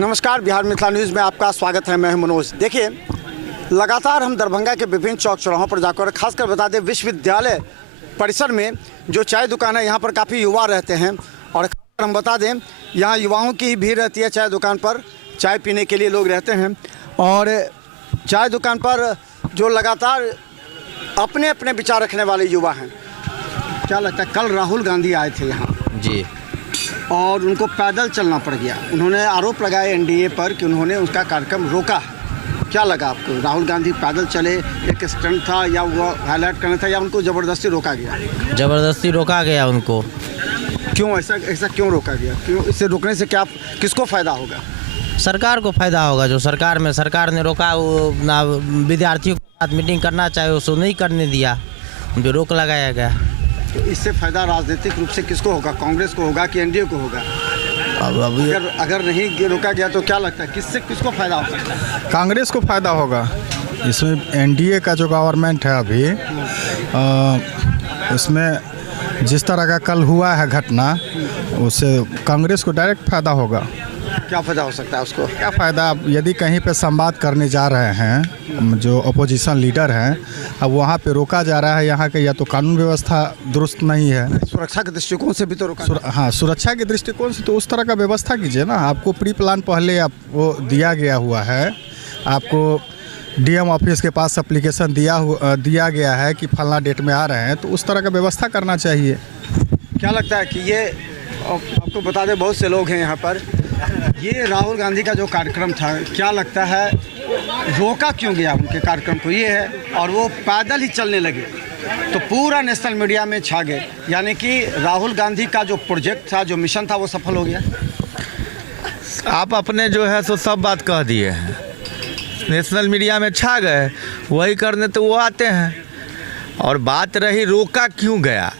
नमस्कार, बिहार मिथिला न्यूज़ में आपका स्वागत है। मैं हूं मनोज। देखिए, लगातार हम दरभंगा के विभिन्न चौक चौराहों पर जाकर, खासकर बता दें विश्वविद्यालय परिसर में जो चाय दुकान है, यहाँ पर काफ़ी युवा रहते हैं और हम बता दें यहाँ युवाओं की ही भीड़ रहती है। चाय दुकान पर चाय पीने के लिए लोग रहते हैं और चाय दुकान पर जो लगातार अपने अपने विचार रखने वाले युवा हैं। क्या लगता है, कल राहुल गांधी आए थे यहाँ जी और उनको पैदल चलना पड़ गया। उन्होंने आरोप लगाया एनडीए पर कि उन्होंने उसका कार्यक्रम रोका है। क्या लगा आपको, राहुल गांधी पैदल चले, एक स्टंट था या वो हाईलाइट करना था या उनको ज़बरदस्ती रोका गया? ज़बरदस्ती रोका गया उनको। क्यों ऐसा क्यों रोका गया? क्यों? इससे रोकने से क्या किसको फ़ायदा होगा? सरकार को फ़ायदा होगा। जो सरकार ने रोका, वो ना विद्यार्थियों के साथ मीटिंग करना चाहे उसको नहीं करने दिया, उन पर रोक लगाया गया। तो इससे फ़ायदा राजनीतिक रूप से किसको होगा? कांग्रेस को होगा कि एनडीए को होगा? अगर नहीं रोका गया तो क्या लगता है किसको फ़ायदा हो सकता है? कांग्रेस को फ़ायदा होगा। इसमें एनडीए का जो गवर्नमेंट है अभी, उसमें जिस तरह का कल हुआ है घटना, उससे कांग्रेस को डायरेक्ट फ़ायदा होगा। क्या फ़ायदा हो सकता है उसको? क्या फ़ायदा, यदि कहीं पे संवाद करने जा रहे हैं जो अपोजिशन लीडर हैं, अब वहाँ पे रोका जा रहा है, यहाँ के या तो कानून व्यवस्था दुरुस्त नहीं है, सुरक्षा के दृष्टिकोण से भी तो रोका हाँ, सुरक्षा के दृष्टिकोण से तो उस तरह का व्यवस्था कीजिए ना। आपको प्री प्लान पहले आप वो दिया गया हुआ है, आपको डीएम ऑफिस के पास एप्लीकेशन दिया गया है कि फलना डेट में आ रहे हैं, तो उस तरह का व्यवस्था करना चाहिए। क्या लगता है कि ये, आपको बता दें बहुत से लोग हैं यहाँ पर, ये राहुल गांधी का जो कार्यक्रम था, क्या लगता है रोका क्यों गया उनके कार्यक्रम को? ये है और वो पैदल ही चलने लगे तो पूरा नेशनल मीडिया में छा गए, यानी कि राहुल गांधी का जो प्रोजेक्ट था, जो मिशन था, वो सफल हो गया। आप अपने जो है सो सब बात कह दिए हैं, नेशनल मीडिया में छा गए, वही करने तो वो आते हैं। और बात रही रोका क्यों गया,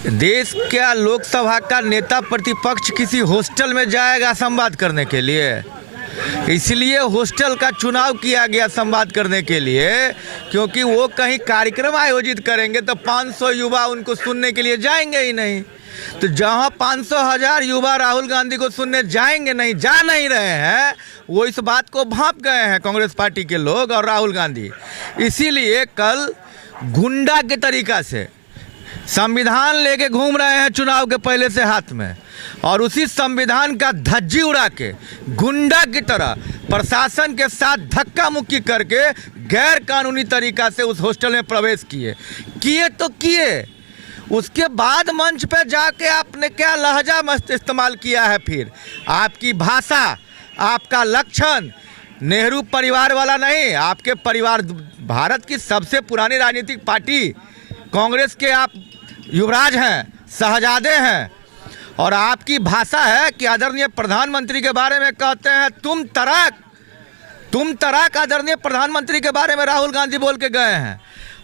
देश का लोकसभा का नेता प्रतिपक्ष किसी हॉस्टल में जाएगा संवाद करने के लिए? इसलिए हॉस्टल का चुनाव किया गया संवाद करने के लिए, क्योंकि वो कहीं कार्यक्रम आयोजित करेंगे तो 500 युवा उनको सुनने के लिए जाएंगे ही नहीं। तो जहां 500,000 युवा राहुल गांधी को सुनने जाएंगे नहीं, जा नहीं रहे हैं, वो इस बात को भांप गए हैं कांग्रेस पार्टी के लोग और राहुल गांधी। इसीलिए कल गुंडा के तरीका से संविधान लेके घूम रहे हैं चुनाव के पहले से हाथ में, और उसी संविधान का धज्जी उड़ा के गुंडा की तरह प्रशासन के साथ धक्का मुक्की करके गैर कानूनी तरीका से उस हॉस्टल में प्रवेश किए तो किए। उसके बाद मंच पे जाके आपने क्या लहजा मस्त इस्तेमाल किया है। फिर आपकी भाषा, आपका लक्षण नेहरू परिवार वाला नहीं। आपके परिवार, भारत की सबसे पुरानी राजनीतिक पार्टी कांग्रेस के आप युवराज हैं, शहजादे हैं, और आपकी भाषा है कि आदरणीय प्रधानमंत्री के बारे में कहते हैं तुम तराक। आदरणीय प्रधानमंत्री के बारे में राहुल गांधी बोल के गए हैं।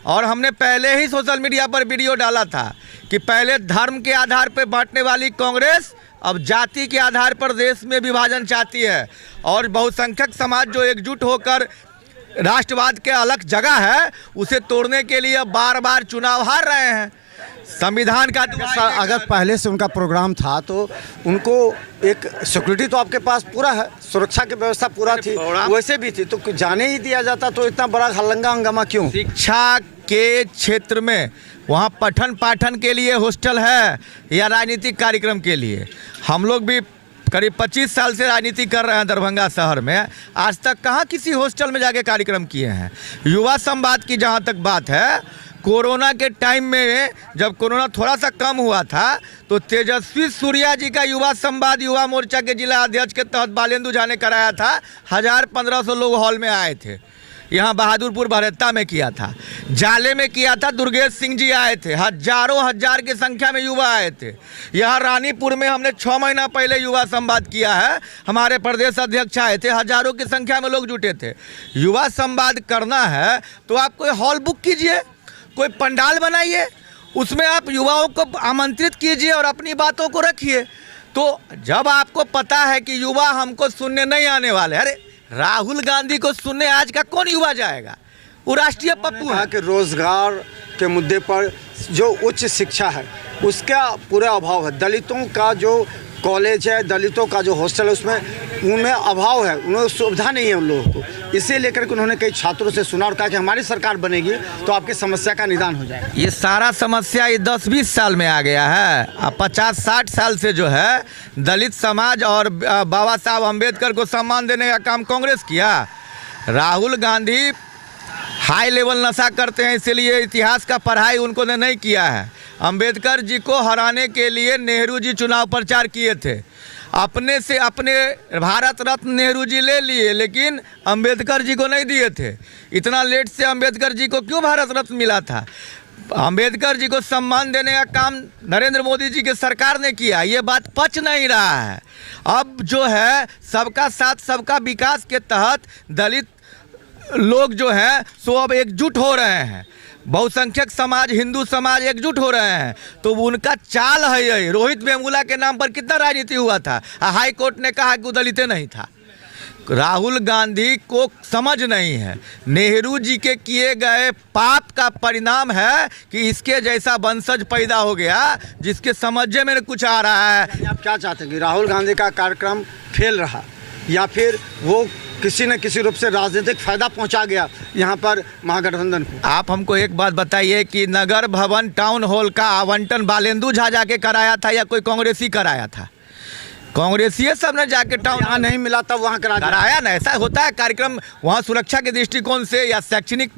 और हमने पहले ही सोशल मीडिया पर वीडियो डाला था कि पहले धर्म के आधार पर बांटने वाली कांग्रेस अब जाति के आधार पर देश में विभाजन चाहती है, और बहुसंख्यक समाज जो एकजुट होकर राष्ट्रवाद के अलग जगह है, उसे तोड़ने के लिए बार बार चुनाव हार रहे हैं। संविधान का अगर पहले से उनका प्रोग्राम था तो उनको एक सिक्योरिटी तो आपके पास पूरा है, सुरक्षा की व्यवस्था पूरा थी, वैसे भी थी, तो जाने ही दिया जाता तो इतना बड़ा हंगामा क्यों? शिक्षा के क्षेत्र में वहाँ पठन पाठन के लिए हॉस्टल है या राजनीतिक कार्यक्रम के लिए? हम लोग भी करीब 25 साल से राजनीति कर रहे हैं दरभंगा शहर में, आज तक कहाँ किसी हॉस्टल में जाके कार्यक्रम किए हैं। युवा संवाद की जहाँ तक बात है, कोरोना के टाइम में जब कोरोना थोड़ा सा कम हुआ था तो तेजस्वी सूर्या जी का युवा संवाद युवा मोर्चा के जिला अध्यक्ष के तहत बालेंदु झा ने कराया था। 1000-1500 लोग हॉल में आए थे। यहाँ बहादुरपुर भरेत्ता में किया था, जाले में किया था, दुर्गेश सिंह जी आए थे, हजार की संख्या में युवा आए थे। यहाँ रानीपुर में हमने 6 महीना पहले युवा संवाद किया है, हमारे प्रदेश अध्यक्ष आए थे, हजारों की संख्या में लोग जुटे थे। युवा संवाद करना है तो आप कोई हॉल बुक कीजिए, कोई पंडाल बनाइए, उसमें आप युवाओं को आमंत्रित कीजिए और अपनी बातों को रखिए। तो जब आपको पता है कि युवा हमको सुनने नहीं आने वाले, अरे राहुल गांधी को सुनने आज का कौन युवा जाएगा? वो राष्ट्रीय पप्पू है। कि रोजगार के मुद्दे पर जो उच्च शिक्षा है उसका पूरा अभाव है। दलितों का जो कॉलेज है, दलितों का जो हॉस्टल है उसमें उनमें अभाव है, उन्हें सुविधा नहीं है उन लोगों को। इसे लेकर के उन्होंने कई छात्रों से सुना और कहा कि हमारी सरकार बनेगी तो आपकी समस्या का निदान हो जाएगा। ये सारा समस्या ये 10-20 साल में आ गया है। अब 50-60 साल से जो है दलित समाज और बाबा साहब अम्बेडकर को सम्मान देने का काम कांग्रेस किया। राहुल गांधी हाई लेवल नशा करते हैं, इसीलिए इतिहास का पढ़ाई उनको ने नहीं किया है। अंबेडकर जी को हराने के लिए नेहरू जी चुनाव प्रचार किए थे, अपने से अपने भारत रत्न नेहरू जी ले लिए, लेकिन अंबेडकर जी को नहीं दिए थे। इतना लेट से अंबेडकर जी को क्यों भारत रत्न मिला था? अंबेडकर जी को सम्मान देने का काम नरेंद्र मोदी जी की सरकार ने किया। ये बात पच नहीं रहा है। अब जो है सबका साथ सबका विकास के तहत दलित लोग जो हैं सो अब एकजुट हो रहे हैं। बहुसंख्यक समाज, हिंदू समाज एकजुट हो रहे हैं। तो उनका चाल है यही। रोहित वेमुला के नाम पर कितना राजनीति हुआ था, हाई कोर्ट ने कहा कि वो दलित नहीं था। राहुल गांधी को समझ नहीं है। नेहरू जी के किए गए पाप का परिणाम है कि इसके जैसा वंशज पैदा हो गया जिसके समझे में कुछ आ रहा है। आप क्या चाहते हैं कि राहुल गांधी का कार्यक्रम फेल रहा या फिर वो किसी न किसी रूप से राजनीतिक फायदा पहुंचा गया यहाँ पर महागठबंधन को? आप हमको एक बात बताइए कि नगर भवन टाउन हॉल का आवंटन बालेंदु झा जाके कराया था या कोई कांग्रेसी कराया था? कांग्रेसी सब ने जाके टाउन यहाँ नहीं मिला तब वहाँ कराया ना। ऐसा होता है कार्यक्रम, वहाँ सुरक्षा के दृष्टिकोण से या शैक्षणिक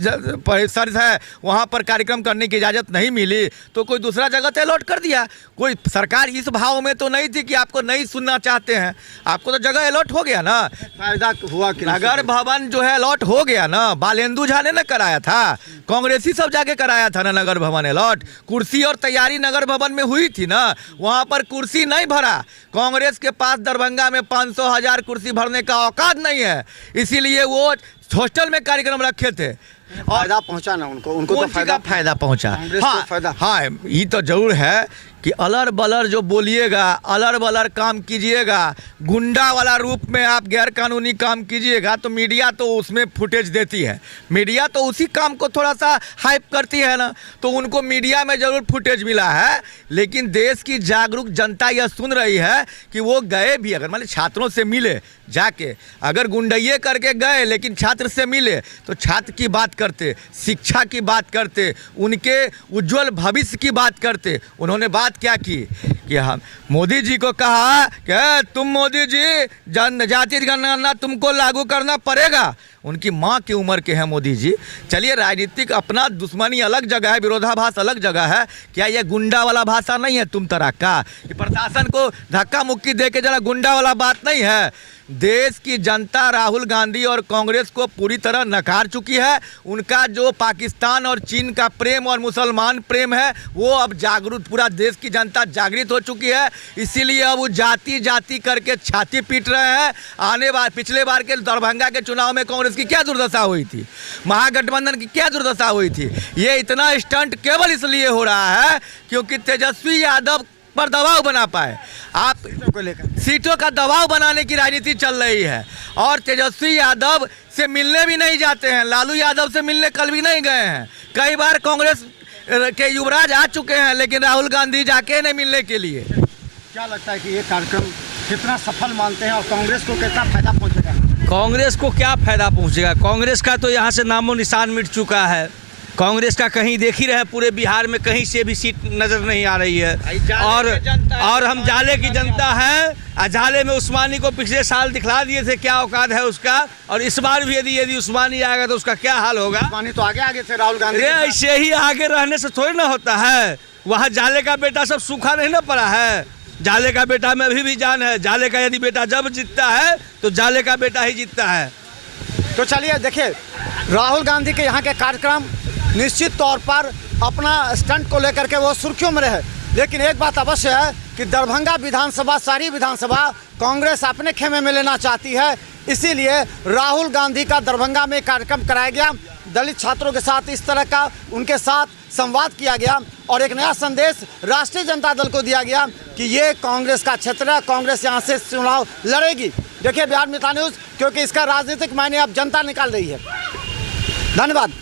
परिसर है वहाँ पर कार्यक्रम करने की इजाज़त नहीं मिली तो कोई दूसरा जगह तो अलॉट कर दिया। कोई सरकार इस भाव में तो नहीं थी कि आपको नहीं सुनना चाहते हैं, आपको तो जगह अलॉट हो गया ना। फायदा हुआ कि नगर भवन जो है अलॉट हो गया ना। बालेंदु झा ने ना कराया था, कांग्रेसी सब जाके कराया था ना नगर भवन अलॉट। कुर्सी और तैयारी नगर भवन में हुई थी ना, वहाँ पर कुर्सी नहीं भरा। कांग्रेस के पास दरभंगा में 500,000 कुर्सी भरने का औकात नहीं है, इसीलिए वो हॉस्टल में कार्यक्रम रखे थे। और फायदा पहुंचा ना उनको तो फायदा पहुंचा। हाँ, फायदा हाँ, ये तो जरूर है कि अलर बलर जो बोलिएगा, अलर बलर काम कीजिएगा, गुंडा वाला रूप में आप गैर कानूनी काम कीजिएगा तो मीडिया तो उसमें फुटेज देती है। मीडिया तो उसी काम को थोड़ा सा हाइप करती है ना, तो उनको मीडिया में ज़रूर फुटेज मिला है। लेकिन देश की जागरूक जनता यह सुन रही है कि वो गए भी, अगर मान लीजिए छात्रों से मिले जाके, अगर गुंडइये करके गए लेकिन छात्र से मिले तो छात्र की बात करते, शिक्षा की बात करते, उनके उज्जवल भविष्य की बात करते। उन्होंने बात क्या की कि हम मोदी जी को कहा कि तुम मोदी जी जनजाति गणना तुमको लागू करना पड़ेगा। उनकी माँ की उम्र के हैं मोदी जी। चलिए, राजनीतिक अपना दुश्मनी अलग जगह है, विरोधाभास अलग जगह है। क्या ये गुंडा वाला भाषा नहीं है तुम तरह का? ये प्रशासन को धक्का मुक्की दे के जरा गुंडा वाला बात नहीं है। देश की जनता राहुल गांधी और कांग्रेस को पूरी तरह नकार चुकी है। उनका जो पाकिस्तान और चीन का प्रेम और मुसलमान प्रेम है वो अब जागरूक, पूरा देश की जनता जागृत हो चुकी है। इसीलिए अब वो जाति जाति करके छाती पीट रहे हैं। पिछले बार के दरभंगा के चुनाव में कांग्रेस की क्या दुर्दशा हुई थी, महागठबंधन की क्या दुर्दशा हुई थी। ये इतना स्टंट केवल इसलिए हो रहा है क्योंकि तेजस्वी यादव पर दबाव बना पाए। आप को लेकर सीटों का दबाव बनाने की राजनीति चल रही है और तेजस्वी यादव से मिलने भी नहीं जाते हैं। लालू यादव से मिलने कल भी नहीं गए हैं। कई बार कांग्रेस के युवराज आ चुके हैं लेकिन राहुल गांधी जाके नहीं मिलने के लिए। क्या लगता है कि ये कार्यक्रम कितना सफल मानते हैं और कांग्रेस को कितना फायदा पहुंचेगा? कांग्रेस को क्या फायदा पहुंचेगा? कांग्रेस का तो यहाँ से नामो निशान मिट चुका है। कांग्रेस का कहीं देख ही रहे पूरे बिहार में कहीं से भी सीट नज़र नहीं आ रही है। और हम जाले की जनता है। जाले में उस्मानी को पिछले साल दिखला दिए थे क्या औकात है उसका, और इस बार भी यदि उस्मानी आएगा तो उसका क्या हाल होगा। उस्मानी तो आगे थे राहुल गांधी। ऐसे ही आगे रहने से थोड़ी ना होता है। वहाँ जाले का बेटा सब सूखा नहीं ना पड़ा है। जाले का बेटा में अभी भी जान है। जाले का यदि बेटा जब जीतता है तो जाले का बेटा ही जीतता है। तो चलिए देखिए, राहुल गांधी के यहाँ के कार्यक्रम निश्चित तौर पर अपना स्टंट को लेकर के वो सुर्खियों में रहे, लेकिन एक बात अवश्य है कि दरभंगा विधानसभा, सारी विधानसभा कांग्रेस अपने खेमे में लेना चाहती है। इसीलिए राहुल गांधी का दरभंगा में कार्यक्रम कराया गया। दलित छात्रों के साथ इस तरह का उनके साथ संवाद किया गया और एक नया संदेश राष्ट्रीय जनता दल को दिया गया कि ये कांग्रेस का क्षेत्र है, कांग्रेस यहाँ से चुनाव लड़ेगी। देखिए बिहार मित्र न्यूज़, क्योंकि इसका राजनीतिक मायने अब जनता निकाल रही है। धन्यवाद।